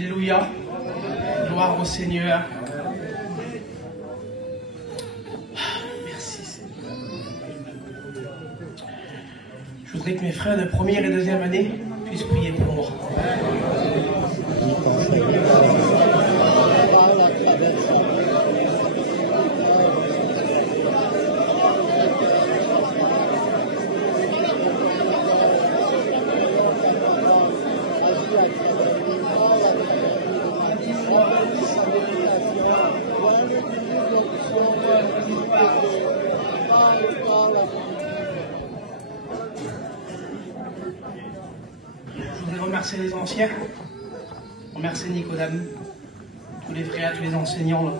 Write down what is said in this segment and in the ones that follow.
Alléluia. Gloire au Seigneur. Merci Seigneur. Je voudrais que mes frères de première et deuxième année puissent prier pour moi. Je voudrais remercier les anciens, remercier Nicodème, tous les frères, tous les enseignants. Là.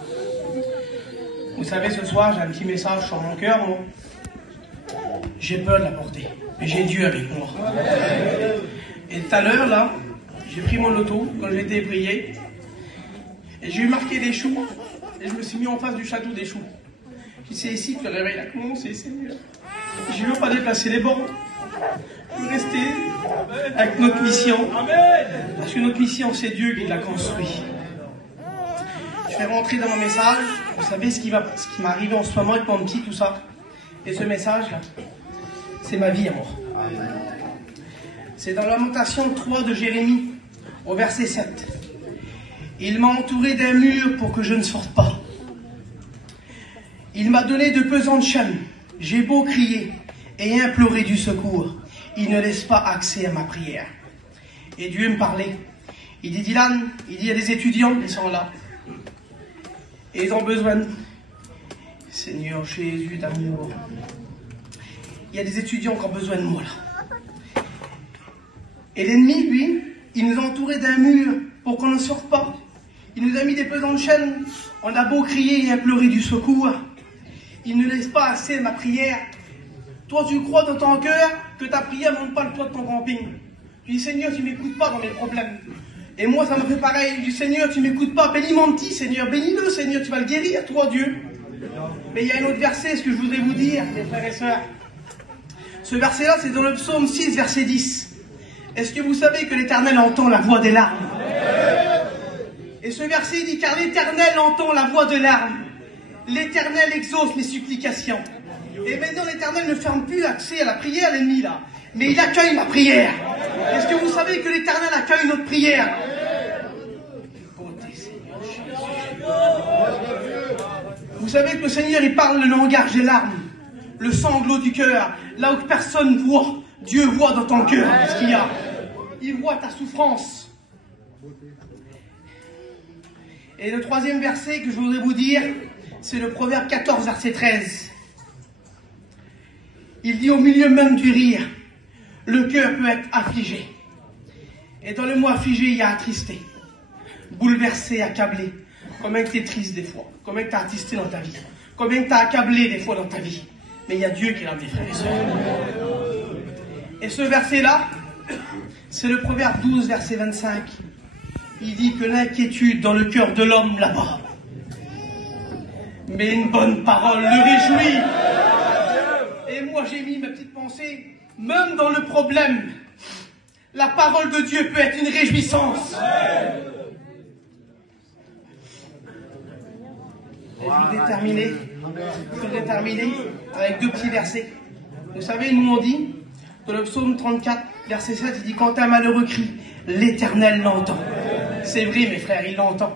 Vous savez, ce soir, j'ai un petit message sur mon cœur. Moi. J'ai peur de la porter, mais j'ai Dieu avec moi. Et tout à l'heure, là, j'ai pris mon auto quand j'étais prié, et j'ai eu marqué des choux, et je me suis mis en face du château des choux. J'ai dit, c'est ici que le réveil a commencé, Seigneur. Je ne veux pas déplacer les bords. Je veux rester avec notre mission. Parce que notre mission, c'est Dieu qui l'a construit. Je vais rentrer dans mon message. Vous savez ce qui m'est arrivé en ce moment avec mon petit, tout ça. Et ce message-là, c'est ma vie à moi. C'est dans Lamentation 3 de Jérémie, au verset 7. Il m'a entouré d'un mur pour que je ne sorte pas. Il m'a donné de pesantes chaînes. J'ai beau crier et implorer du secours. Il ne laisse pas accès à ma prière. Et Dieu me parlait. Il dit, Dylan, il y a des étudiants qui sont là. Et ils ont besoin de... Seigneur Jésus d'amour. Il y a des étudiants qui ont besoin de moi là. Et l'ennemi, lui, il nous a entourés d'un mur pour qu'on ne sorte pas. Il nous a mis des pesantes chaînes. On a beau crier et implorer du secours. Il ne laisse pas assez ma prière. Toi, tu crois dans ton cœur que ta prière ne monte pas le toit de ton camping. Tu dis, Seigneur, tu ne m'écoutes pas dans mes problèmes. Et moi, ça me fait pareil. Je dis, Seigneur, tu ne m'écoutes pas. Bénis mon petit, Seigneur. Bénis-le, Seigneur. Tu vas le guérir, toi, Dieu. Mais il y a un autre verset, ce que je voudrais vous dire, mes frères et sœurs. Ce verset-là, c'est dans le psaume 6, verset 10. Est-ce que vous savez que l'Éternel entend la voix des larmes? Et ce verset dit, car l'Éternel entend la voix de larmes. L'Éternel exauce mes supplications. Et maintenant, l'Éternel ne ferme plus l'accès à la prière, l'ennemi, là. Mais il accueille ma prière. Est-ce que vous savez que l'Éternel accueille notre prière? Vous savez que le Seigneur, il parle le langage des larmes. Le sanglot du cœur. Là où personne voit, Dieu voit dans ton cœur ce qu'il y a. Il voit ta souffrance. Et le troisième verset que je voudrais vous dire, c'est le Proverbe 14, verset 13. Il dit, au milieu même du rire, le cœur peut être affligé. Et dans le mot affligé, il y a attristé, bouleversé, accablé. Combien que tu es triste des fois, combien que tu as attristé dans ta vie, combien que tu as accablé des fois dans ta vie. Mais il y a Dieu qui est là, mes frères et sœurs. Et ce verset-là, c'est le Proverbe 12, verset 25. Il dit que l'inquiétude dans le cœur de l'homme là-bas, mais une bonne parole le réjouit. Et moi j'ai mis ma petite pensée, même dans le problème, la parole de Dieu peut être une réjouissance. Et je voudrais terminer avec deux petits versets. Vous savez, nous on dit, dans le psaume 34, verset 7, il dit, quand un malheureux crie, l'Éternel l'entend. C'est vrai, mes frères, il l'entend.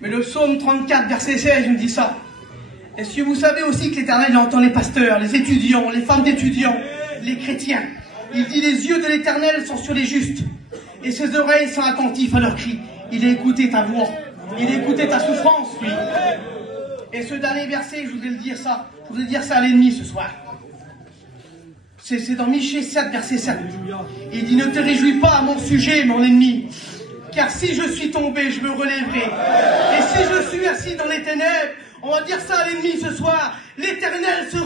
Mais le psaume 34, verset 16, il nous dit ça. Est-ce que vous savez aussi que l'Éternel entend les pasteurs, les étudiants, les femmes d'étudiants, les chrétiens? Il dit, les yeux de l'Éternel sont sur les justes, et ses oreilles sont attentives à leurs cris. Il a écouté ta voix, il a écouté ta souffrance, lui. Et ce dernier verset, je voudrais dire ça à l'ennemi ce soir. C'est dans Michée 7, verset 7. Il dit, ne te réjouis pas à mon sujet, mon ennemi, car si je suis tombé, je me relèverai. Et si je suis assis dans les ténèbres, on va dire ça à l'ennemi ce soir, l'Éternel sera